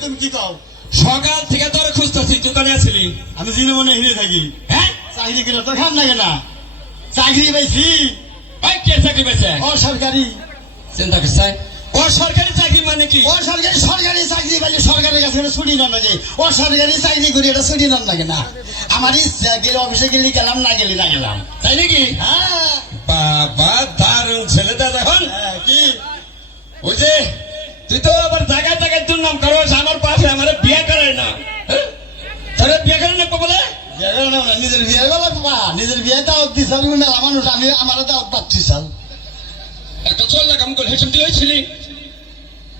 তুমি কি কও? সকাল থেকে তোর খুঁজতেছি দোকানে আছিলি। আমি জিনে মনে হিরে থাকি। হ্যাঁ? চাকরি করে তো খাম লাগে না। চাকরি পাইছি। কে চাকরি পেয়েছে ও সরকারি চিন্তা করছে ও সরকারি চাকরি মানে কি? ও সরকারি সরকারি চাকরি পাইলে সরকারের কাছে ছুটি নন লাগে। ও সরকারি চাকরি করি এটা ছুটি নন লাগে না। আমার ইচ্ছা গেলে অফিসে গেলে গেলাম না গেলে না গেলাম। তাই নাকি? হ্যাঁ। বাবা দারুণ ছেলে দাদা এখন হ্যাঁ, কি? ওই যে তুই তো আবার জায়গায় জায়গায় তোর নাম করস আমার পাশে আমার বিয়ে করে না। হ্যাঁ? তোরে বিয়ে করে না বলে নিজের বিয়ে গেল নিজের বিয়ে দাও দিছাল মেলা মানুষ আমি আমার দাও পাচ্ছি সাল একটা চল না কাম করে হেসম তুই হয়েছিলি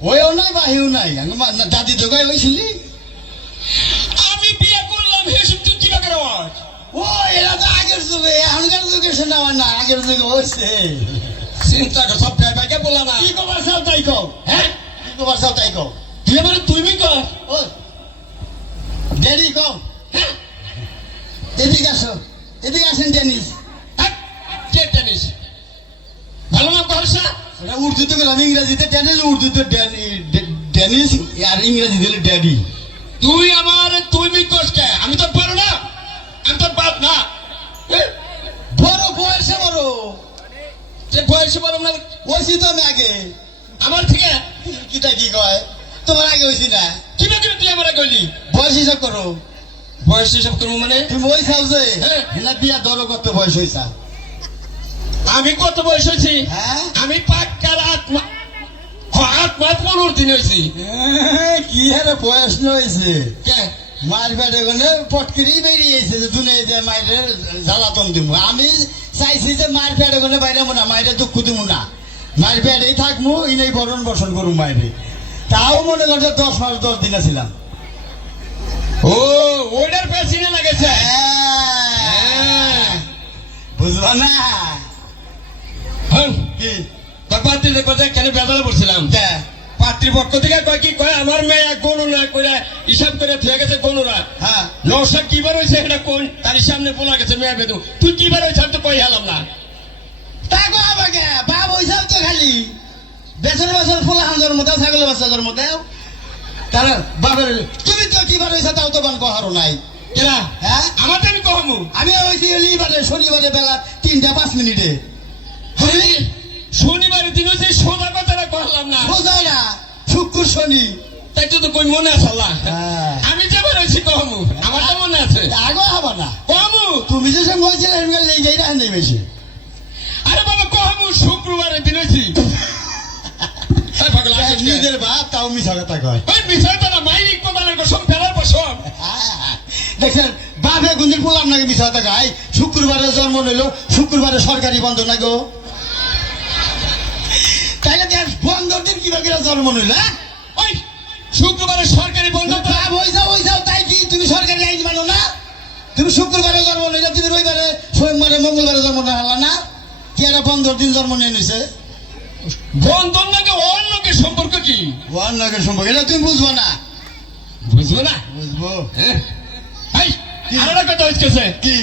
ওইও নাই বাহিও নাই। আমি দাদি গায়ে হয়েছিলি আমি বিয়ে করলাম হেসম তুই কি বাকের আওয়াজ? ও এরা তো আগের যুগে এখনকার যুগে শোনা না আগের যুগে হচ্ছে চিন্তা কর সব ভাই ভাইকে বলা না। কি কবার চাও তাই কও। হ্যাঁ? কবার চাও তাই কও। তুই আমার তুই মি কর ও। ড্যাডি কও। হ্যাঁ। এদিকে আসো। এদিকে আসেন টেনিস হ্যাঁ, কে টেনিস ভালো নাম করছ না এটা উর্দুতে গেলাম ইংরেজিতে টেনিস উর্দুতে টেনিস আর ইংরেজি দিলে ড্যাডি। তুই আমার তুই মি কর কে? আমি তো পারো না? আমি তো বাপ না? বড় বয়সে বড়। যে বয়সে বড় না ওইছি তো আগে। আমার থেকে কিটা কি কয়? তোমার আগে হয়েছি না। কিবা কিবা তুই আমার কইলি? বয়স হিসাব করো। বয়স হিসাব করব মানে? তুমি ওই চাও যে হ্যাঁ। না বিয়া ধরো কত বয়স হয়েছা আমি কত বয়স হয়েছি হ্যাঁ। আমি পাক্কার আট মা হ- আট মাস পনেরো দিন হয়েছি কি হারে বয়স হয়েছে কে? মার পেটে গেলে পটকিরি বেরিয়েছে যে দুনে যে মায়ের জ্বালাতন দিব আমি চাইছি যে মার পেটে গেলে বাইরে না মায়ের দুঃখ দিব না। মায়ের পেটেই থাকব ইনেই বরণ বসন করুম মায়ের। তাও মনে করছে দশ মাস দশ দিন ছিলাম। ও ওইটার পেছনে লাগেছে? হ্যাঁ। বুঝবা না? হ্যাঁ তার পাত্রীদের কথা কেন বেদালে পড়ছিলাম? কে? পাত্রীপক্ষ থেকে কয় কি কয় আমার মেয়ে গণনা করে হিসাব করে থুয়ে গেছে হ্যাঁ। কিবার হয়েছে এটা কোন? তার সামনে বলা গেছে মেয়ে বেদু। তুই কিবার হয়েছে তো কই হেলাম না তা কো আমাকে বাপ হইসাব তো খালি বেসর বেসর ফুলা হান জন্ম দাও ছাগলের বাচ্চা জন্ম দাও তারা বাপের তুমি তো কি বার হইছা তাও তো বান কহারো নাই। কেনা হ্যাঁ? আমার তো আমি কহমু। আমি হইছি লিবারে শনিবারে বেলা তিনটা পাঁচ মিনিটে। আমি শনিবারের দিন হচ্ছে সোজা কথাটা কহলাম না। বোঝায় না শুক্র শনি। তাই তো কই মনে আছে হ্যাঁ। আমি যেবার হয়েছি কহমু আমার তো মনে আছে। আগো হবা না। কহমু। তুমি যে সঙ্গে হয়েছিলে লেগে যাই না নেই বেশি। আরে বাবা কহমু শুক্রবারের দিন হয়েছি। এই পাগলা, আসিস কে? নিজের বাপ তাও মিশা কথা কয়। ওই বিষয়টা না মাইক প্রমাণের কসম ফেলার কসম। হ্যাঁ। দেখছেন বাপে গুঞ্জির বললাম নাকি মিশা কথা কয়। শুক্রবারে জন্ম নিল শুক্রবারে সরকারি বন্ধ না গো। তাইলে দেখ বন্ধর দিন কিরা জন্ম নিল হ্যাঁ? ওই শুক্রবারে সরকারি বন্ধ বাপ হয়ে যাও হয়ে যাও তাই কি তুমি সরকারি আইন মানো না? তুমি শুক্রবারে জন্ম নিলে তুমি রবিবারে সোমবারে মঙ্গলবারে জন্ম নেওয়া না? কি একটা বন্ধর দিন জন্ম নিয়ে নিছে। বন্ধন নাকি অন্যকে সম্পর্ক কি? ওয়ান নাগের সম্পর্ক এটা তুমি বুঝব না। বুঝব না? বুঝব। হ্যাঁ? এই, আরও একটা কথা হচ্ছে কি?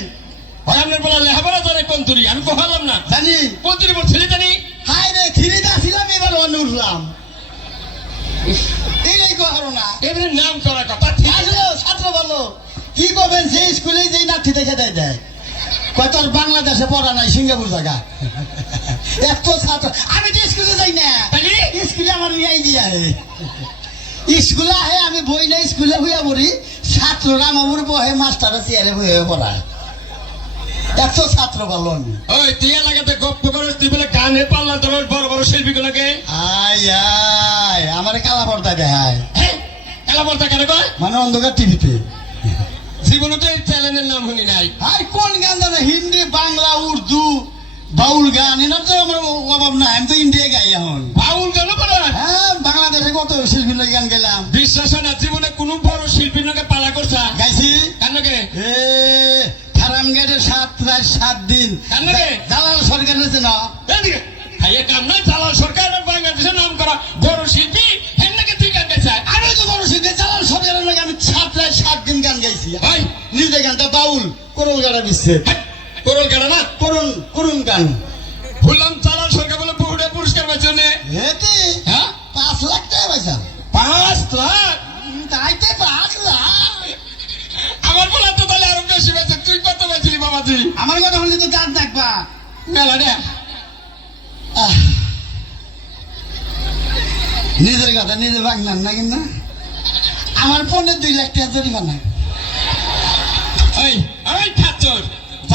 হয় আপনার বলা জানে কোন তুরি? আমি কহালাম না। জানি। কোন তুরি বলছিলি জানি? হাই রে খিরিদা ছিলাম এবার অন্য উঠলাম। এই গো হারো না। এবারে নাম করা কথা আসলে ছাত্র ভালো। কি করবেন যে স্কুলে যেই নাতি দেখে দেয় দেয়। কয় তোর বাংলাদেশে পড়া নাই সিঙ্গাপুর জায়গা এত ছাত্র আমি তো স্কুলে যাই না। স্কুলে আমার নিয়ে দিয়া স্কুলে আহে আমি বই না স্কুলে হইয়া পড়ি। ছাত্ররা আমার বহে মাস্টাররা চেয়ারে বই হয়ে পড়ায় এত ছাত্র ভালো আমি ওই তুই এলাকাতে গপ্প করিস তুই বলে গানে পাল্লা তোর বড় বড় শিল্পীগুলোকে? আয় আয় আমার কালা পর্দা দেখায়। এলা বলতে কেন কয়? মানে অন্ধকার টিভিতে। জীবনে তো এই চ্যানেলের নাম শুনি নাই। হাই কোন গান জানে? হিন্দি বাংলা উর্দু বাউল গান এনার তো আমার অভাব নাই আমি তো ইন্ডিয়া গাই এখন। বাউল গানও করে হ্যাঁ বাংলাদেশে কত শিল্পী লোক গান গেলাম। বিশ্বাস না জীবনে কোনো বড় শিল্পীর নাকি পালা করছা? গাইছি। কেন কে এ ফার্ম গেটে সাত রাত সাত দিন। কেন রে? দালাল সরকার আছে না। এদিকে। হাইয়ে কাম না চালা সরকার বাংলাদেশের নাম করা বড় শিল্পী। যে ঘণ্টা বাউল করুন গাড়া দিচ্ছে। করুন গাড়া না করুন করুন গান। হুলাম চালা সরকার বলে বহুটা পুরস্কার পাইছে হ্যাঁ, হ্যাঁ পাঁচ লাখ টাকা পাইছা। পাঁচ লাখ? তাইতে পাঁচ লাখ। আমার বলার তো তাহলে আরও বেশি পাইছে। তুই কত পাইছিলি বাবাজি? আমার কথা হলে তো দাঁত দেখবা মেলা রে। নিজের কথা নিজের বাগনান না? কিনা আমার পনেরো দুই লাখ টাকা জরিমানা।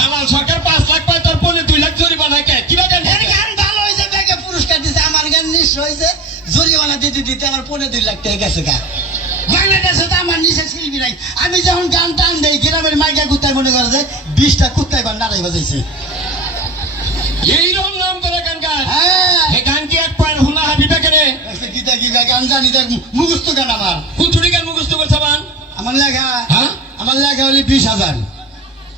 জালাল সরকার পাঁচ লাখ পায় তোর পনে দুই লাখ জরিমানা কে কি গান ভালো হয়েছে ব্যাগে পুরস্কার দিছে আমার গান নিঃস্ব হয়েছে। জরিমানা দিতে দিতে আমার পনেরো দুই লাখ টাকা গেছে গা। বাংলাদেশে তো আমার নিচে শিল্পী নাই। আমি যখন গান টান দেই গ্রামের মাইকা কুত্তায় মনে করে যে বিশটা কুত্তায় বা নাড়াই বাজাইছে। এইরকম নাম করে গান গান হ্যাঁ। গান কি এক পায়ের হুনা হাবিবে কেনে আচ্ছা, গীতা গীতা গান জানি দেখ মুখস্থ গান আমার। কুচুরি গান মুখস্থ করছে আমার লেখা হ্যাঁ? আমার লেখা হলে বিশ হাজার।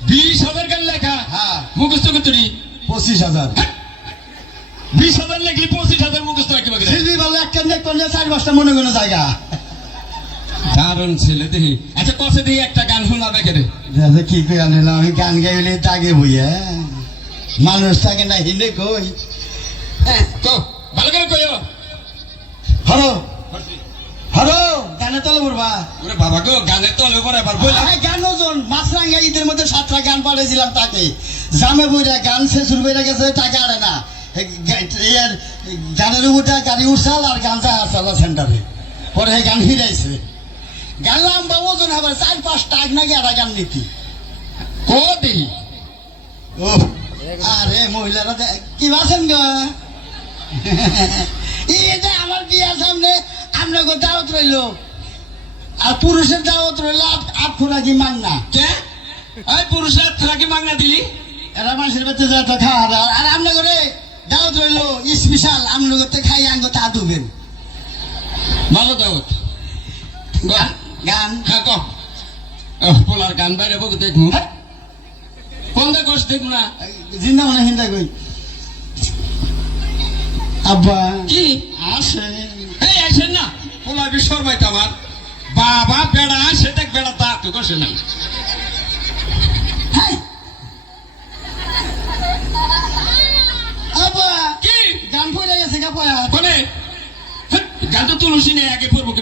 বিশ হাজার গান লেখা? হ্যাঁ। মুখস্থ কুচুরি পঁচিশ হাজার। বিশ হাজার লেখলি পঁচিশ হাজার মুখস্থ নেক করলে চার পাঁচটা মনে কোনো জায়গা। দারুণ ছেলে দেখি। আচ্ছা কষে দিয়ে একটা গান শোনাবে কেনে দাদা কি করে আনিলাম আমি গান গাইলে তাকে বইয়া। মানুষ থাকে না হিন্দে কই? তো ভালো করে কইও। হরো গানে তলে পড়বা ওরে বাবা গো গানের তলে পরে আবার বইলা। হ্যাঁ গান ওজন মাছরাঙ্গা ঈদের মধ্যে সাতটা গান পাঠিয়েছিলাম তাকে। জামে বইরা গান শেষুর বইরা গেছে টাকা আনে না। গানের উপরটা গাড়ি উঠছাল আর গান যা আসল সেন্টারে। পরে গান হিরাইছে। গান লম্বা ওজন হবে চার পাঁচ টাক নাকি আর গান নীতি। কো দেখি ও আরে মহিলারা কি বাসেন গো? এই যে আমার বিয়ার সামনে আমরা গো দাওয়াত রইল। আর পুরুষের দাওয়াত রইল আট ফুরা কি মান কে? এই পুরুষের থাকি মাগনা দিলি? এরা মানুষের বাচ্চা যা তো খাওয়া দাওয়া। আর আমরা করে দাওয়াত রইল স্পেশাল আমরা করতে খাই আঙ্গ তা দুবেন। ভালো দাওত গান হ্যাঁ ক। পোলার গান বাইরে বকে দেখমু। কোন দেখ গোস দেখমু না? জিন্দা মানে হিন্দা কই? আব্বা। কি? আসে এই আসেন না। পোলা বিশ্বর মাইত আমার? বাবা বেড়া সেটা বেড়া তা গান গেছে গা পয়া। হেৎ, গান তো তুলসী নেই আগে পড়ব কি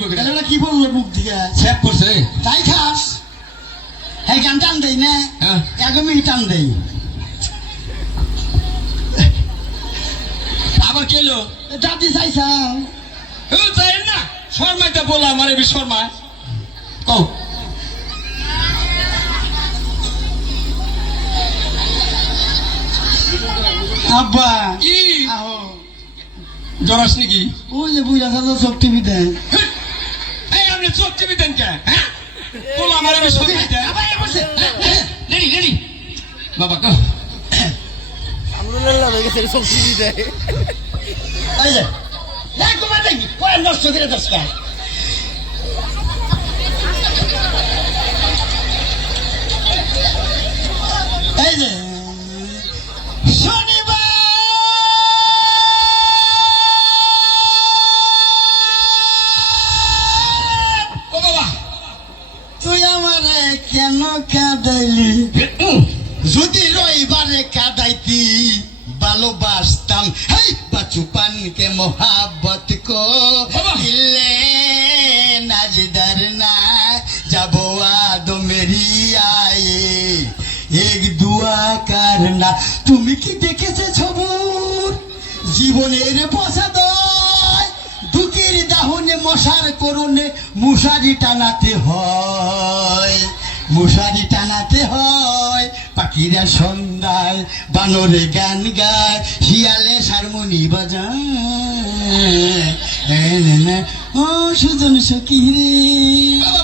কি বলল মুখ দিয়ে? স্যাপ করছে তাই খাস। হ্যাঁ গান টান দেই না? হ্যাঁ। এক মিনিট টান দেই। আবার কেলো দাদি যাই না? শর্মাইতে বলা শর্মা। কও আব্বা। কি আহো। জরাস নাকি ওই যে বুঝা দাদা সব টিভি হেৎ, এই আপনি চোখ টিপি দেন কে? হ্যাঁ? বলো আমার এবি শর্মাইতে রেডি রেডি। বাবা কও আমরুল্লাহ হয়ে গেছে সব চিনি দেয়। এই যে। দেখ তোমার দেখি পরে নষ্ট করে দশটা যদি রবিবারে কাদাইতি ভালোবাসতাম। হেই বাচুপান কে মোহাব্বত কো কারনা তুমি কি দেখেছে ছবুর? জীবনের পছাদয় দুঃখের দাহনে মশার করুনে মুশারি টানাতে হয়। মুশারি টানাতে হয়। পাখিরা সন্ধ্যায় বানরে গান গায় শিয়ালে হারমোনি বাজায়। নে নে, ও সুজন সখী রে।